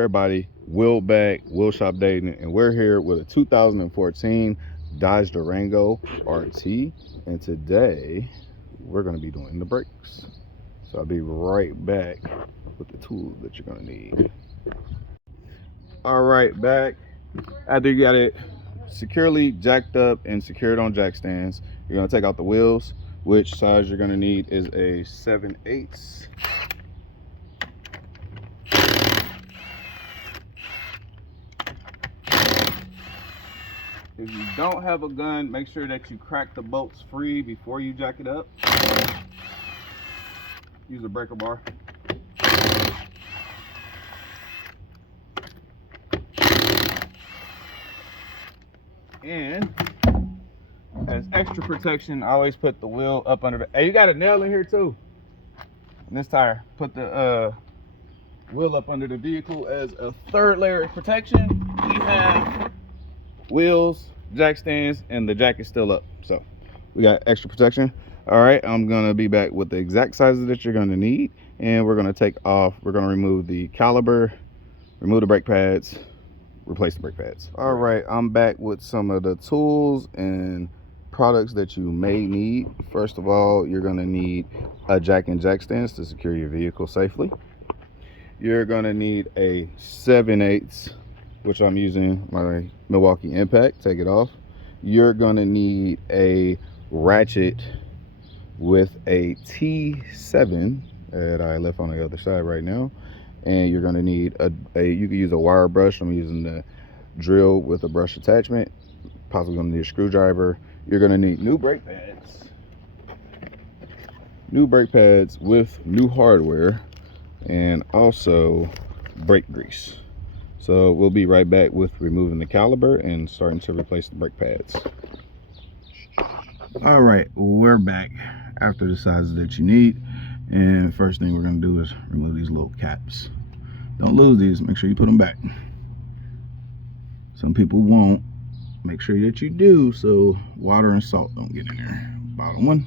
everybody? Will back, Will Shop Dating, and we're here with a 2014 Dodge Durango RT, and today we're going to be doing the brakes. So I'll be right back with the tools that you're going to need. All right, back after you got it securely jacked up and secured on jack stands. You're going to take out the wheels, which size you're going to need is a 7/8. If you don't have a gun, make sure that you crack the bolts free before you jack it up. Use a breaker bar. And as extra protection, I always put the wheel up under the... Hey, you got a nail in here too. And this tire, put the wheel up under the vehicle as a third layer of protection. You have wheels, jack stands, and the jack is still up, so we got extra protection. All right, I'm gonna be back with the exact sizes that you're gonna need, and we're gonna remove the caliper, remove the brake pads, replace the brake pads. All right, I'm back with some of the tools and products that you may need. First of all, you're gonna need a jack and jack stands to secure your vehicle safely. You're gonna need a 7/8, which I'm using my Milwaukee Impact. Take it off. You're gonna need a ratchet with a T7 that I left on the other side right now, and you're gonna need you can use a wire brush. I'm using the drill with a brush attachment. Possibly gonna need a screwdriver. You're gonna need new brake pads with new hardware, and also brake grease. So we'll be right back with removing the caliper and starting to replace the brake pads. All right, we're back after the sizes that you need, and first thing we're going to do is remove these little caps. Don't lose these, make sure you put them back. Some people won't. Make sure that you do so water and salt don't get in there. Bottom one.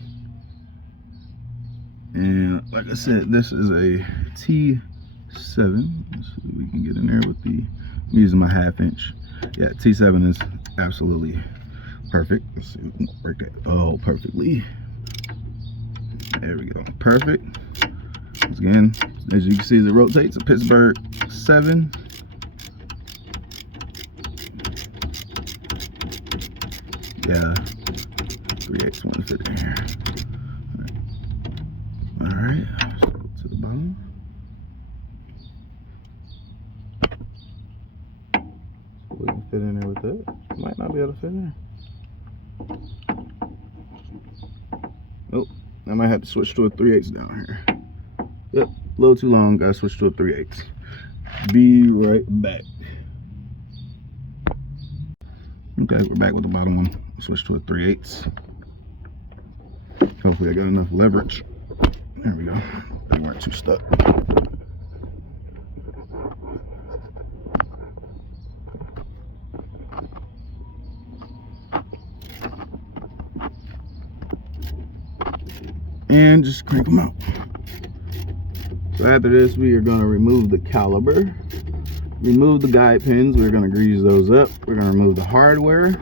And like I said, this is a T7. Let's see if we can get in there with I'm using my 1/2 inch. Yeah, T7 is absolutely perfect. Let's see if we can break that. Oh, perfectly. There we go. Perfect. Once again, as you can see, it rotates. A Pittsburgh 7. Yeah, 3/8 wouldn't fit in here. All right, let's go to the bottom. We can fit in there with that. Might not be able to fit in there. Nope. I might have to switch to a 3/8 down here. Yep, a little too long. Gotta switch to a 3/8. Be right back. Okay, we're back with the bottom one. Switch to a 3/8. Hopefully I got enough leverage. There we go. They weren't too stuck. And just crank them out. So after this, we are going to remove the caliper, remove the guide pins. We're going to grease those up. We're going to remove the hardware,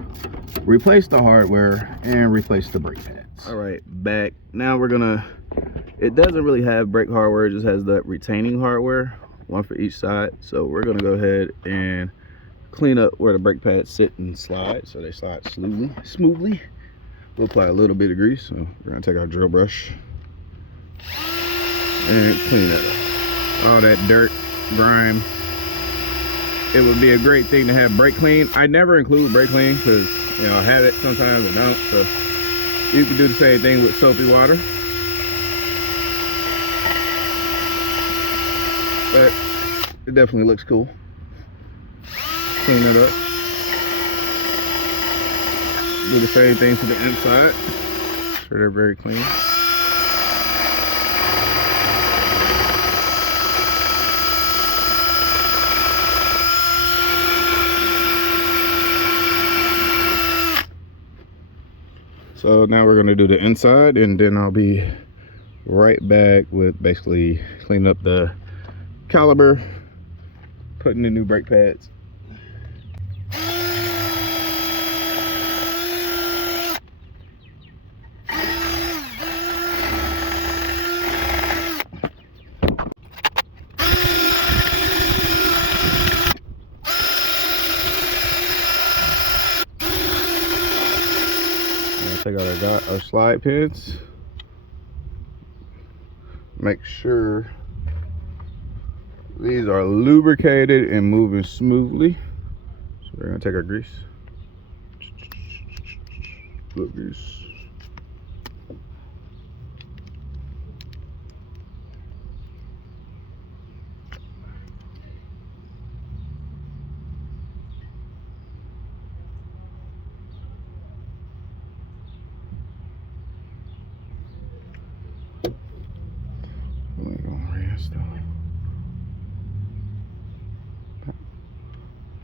replace the hardware, and replace the brake pads. All right, back. Now we're going to, it doesn't really have brake hardware, it just has that retaining hardware, one for each side. So we're going to go ahead and clean up where the brake pads sit and slide, so they slide smoothly. We'll apply a little bit of grease. So we're going to take our drill brush and clean that up. All that dirt, grime. It would be a great thing to have brake clean. I never include brake clean because, you know, I have it sometimes I don't. So you can do the same thing with soapy water. But it definitely looks cool. Clean it up. Do the same thing to the inside. So they're very clean. So now we're going to do the inside, and then I'll be right back with basically cleaning up the caliper, putting in new brake pads. Take out our slide pins. Make sure these are lubricated and moving smoothly. So we're gonna take our grease. Good grease.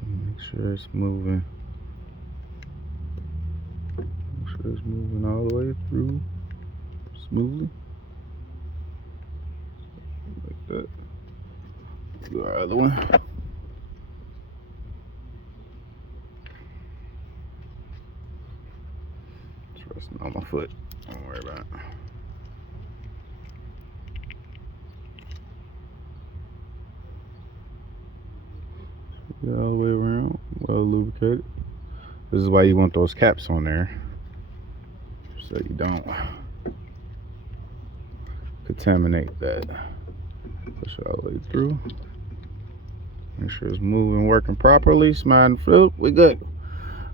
Make sure it's moving. Make sure it's moving all the way through smoothly. Like that. Do our other one. It's resting on my foot. Don't worry about it. Get all the way around, well lubricated. This is why you want those caps on there, so you don't contaminate that. Push it all the way through. Make sure it's moving, working properly. Smile through. We good.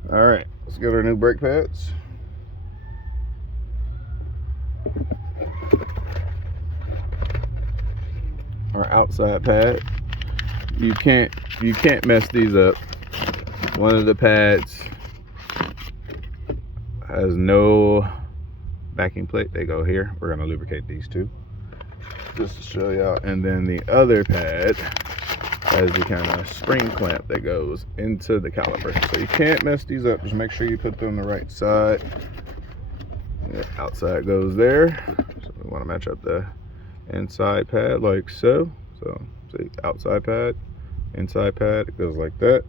All right, let's get our new brake pads. Our outside pad. You can't mess these up. One of the pads has no backing plate. They go here. We're gonna lubricate these two just to show y'all. And then the other pad has the kind of spring clamp that goes into the caliper. So you can't mess these up. Just make sure you put them on the right side. The outside goes there. So we want to match up the inside pad like so. So see, outside pad, inside pad, it goes like that.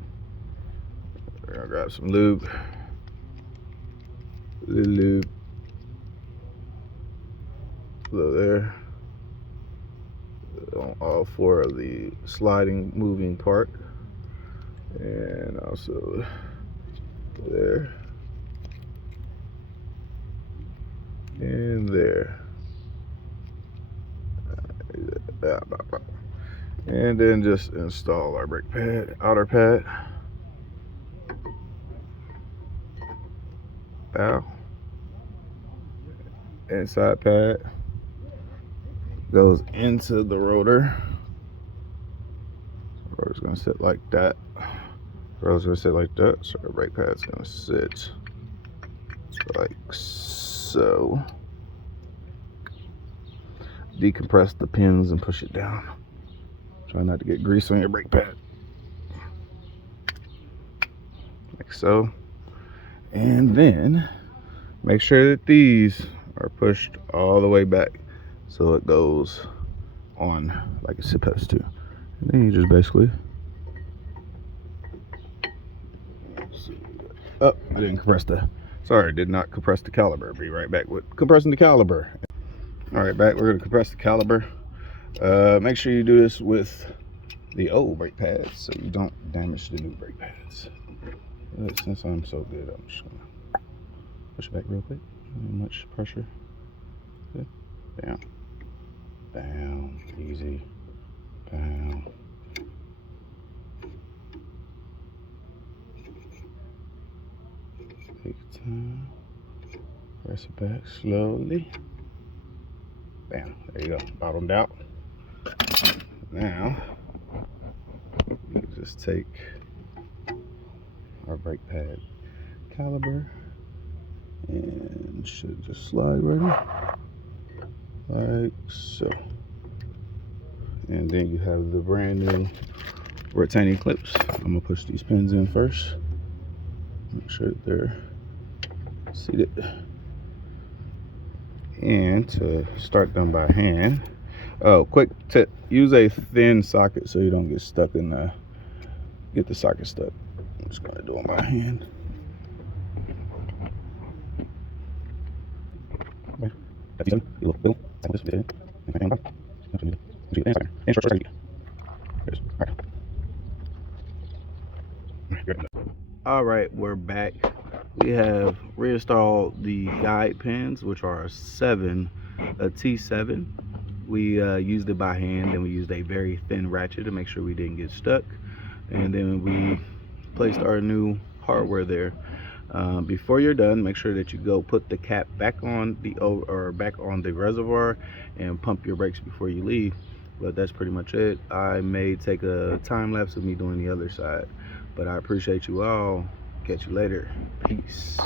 We're gonna grab some lube. Lube. So there. On all four of the sliding, moving part. And also there. And there. And then just install our brake pad, outer pad. Bow. Inside pad goes into the rotor. The rotor's gonna sit like that. The rotor's gonna sit like that, so our brake pad's gonna sit like so. Decompress the pins and push it down. Try not to get grease on your brake pad. Like so. And then make sure that these are pushed all the way back so it goes on like it's supposed to. And then you just basically, oh, I didn't compress the, sorry, did not compress the caliper. Be right back with compressing the caliper. All right, back, we're gonna compress the caliper. Make sure you do this with the old brake pads so you don't damage the new brake pads. Since I'm so good, I'm just gonna push it back real quick. Not much pressure. Good. Down. Down. Easy. Down. Take your time. Press it back slowly. Bam. There you go. Bottomed out. Now, you just take our brake pad caliper and should just slide right in, like so. And then you have the brand new retaining clips. I'm gonna push these pins in first. Make sure that they're seated. And to start them by hand, oh, quick tip, use a thin socket so you don't get stuck in the get the socket stuck. I'm just gonna do it by hand. All right, we're back. We have reinstalled the guide pins, which are a T7. We used it by hand, and we used a very thin ratchet to make sure we didn't get stuck. And then we placed our new hardware there. Before you're done, make sure that you go put the cap back on the reservoir and pump your brakes before you leave. But that's pretty much it. I may take a time lapse of me doing the other side, but I appreciate you all. Catch you later. Peace.